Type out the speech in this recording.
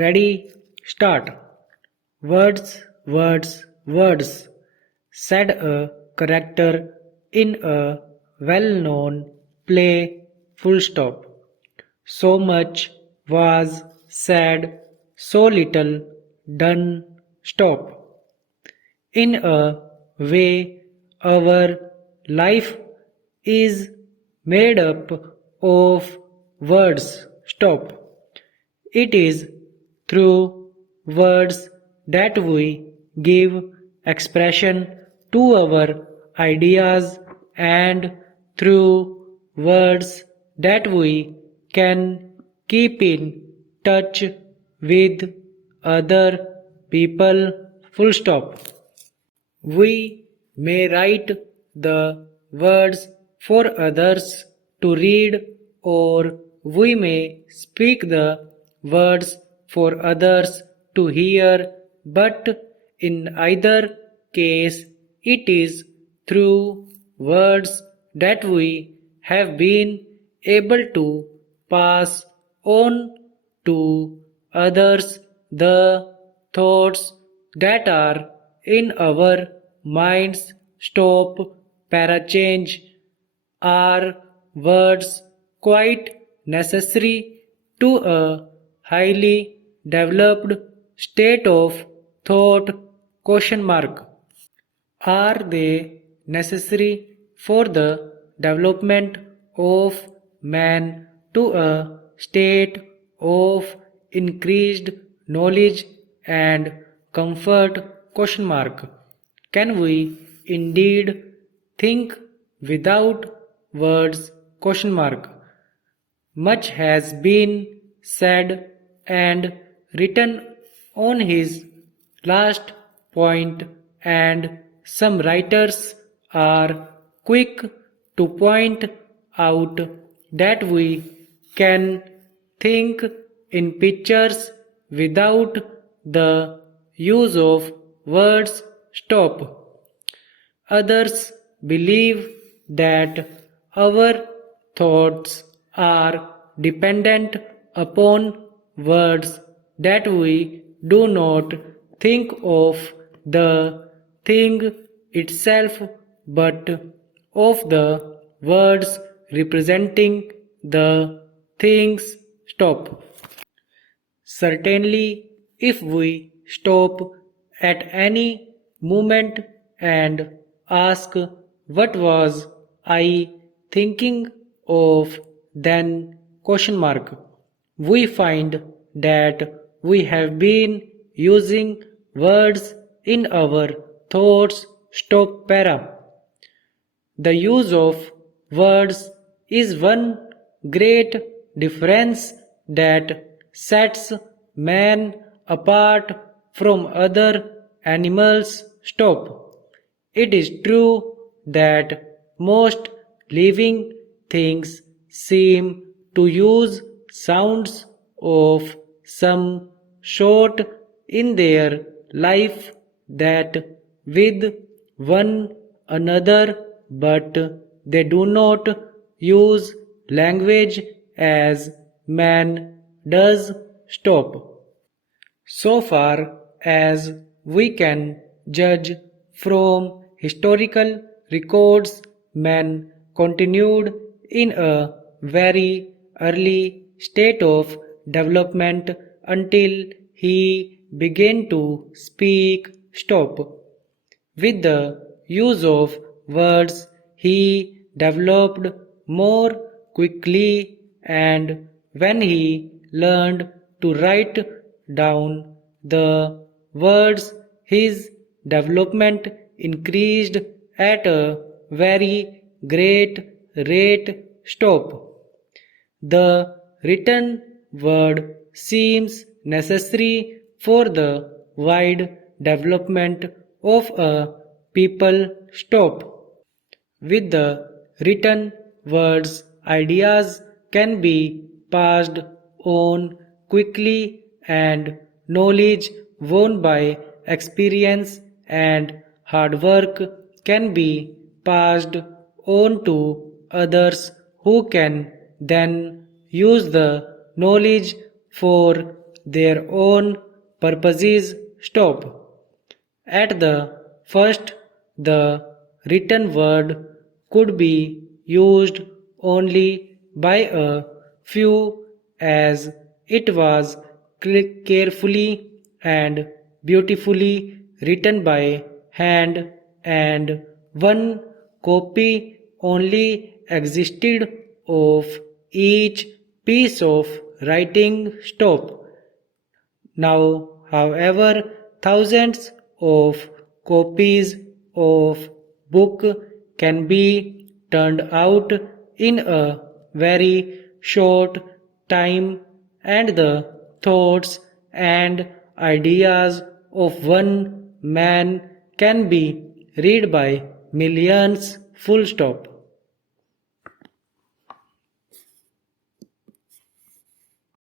Ready, start. Words, words, words, said a character in a well known play, full stop. So much was said, so little done, stop. In a way, our life is made up of words, stop. It is through words that we give expression to our ideas and through words that we can keep in touch with other people. Full stop. We may write the words for others to read, or we may speak the words for others to hear, but in either case, it is through words that we have been able to pass on to others the thoughts that are in our minds. Stop. Parachange. Are words quite necessary to a highly developed state of thought? Question mark. Are they necessary for the development of man to a state of increased knowledge and comfort? Question mark. Can we indeed think without words? Question mark. Much has been said and written on his last point, and some writers are quick to point out that we can think in pictures without the use of words. Stop. Others believe that our thoughts are dependent upon words, that we do not think of the thing itself but of the words representing the things. Stop. Certainly, if we stop at any moment and ask, what was I thinking of then? Question mark. We find that we have been using words in our thoughts. Stop. Para. The use of words is one great difference that sets man apart from other animals. Stop. It is true that most living things seem to use sounds of some sort in their life that with one another, but they do not use language as man does. Stop. So far as we can judge from historical records, man continued in a very early state of development until he began to speak. Stop. With the use of words, he developed more quickly, and when he learned to write down the words, his development increased at a very great rate. Stop. The written word seems necessary for the wide development of a people. Stop. With the written words, ideas can be passed on quickly, and knowledge won by experience and hard work can be passed on to others, who can then use the knowledge for their own purposes stop. At the first, the written word could be used only by a few, as it was carefully and beautifully written by hand, and one copy only existed of each piece of writing stop. Now, however, thousands of copies of book can be turned out in a very short time, and the thoughts and ideas of one man can be read by millions full stop.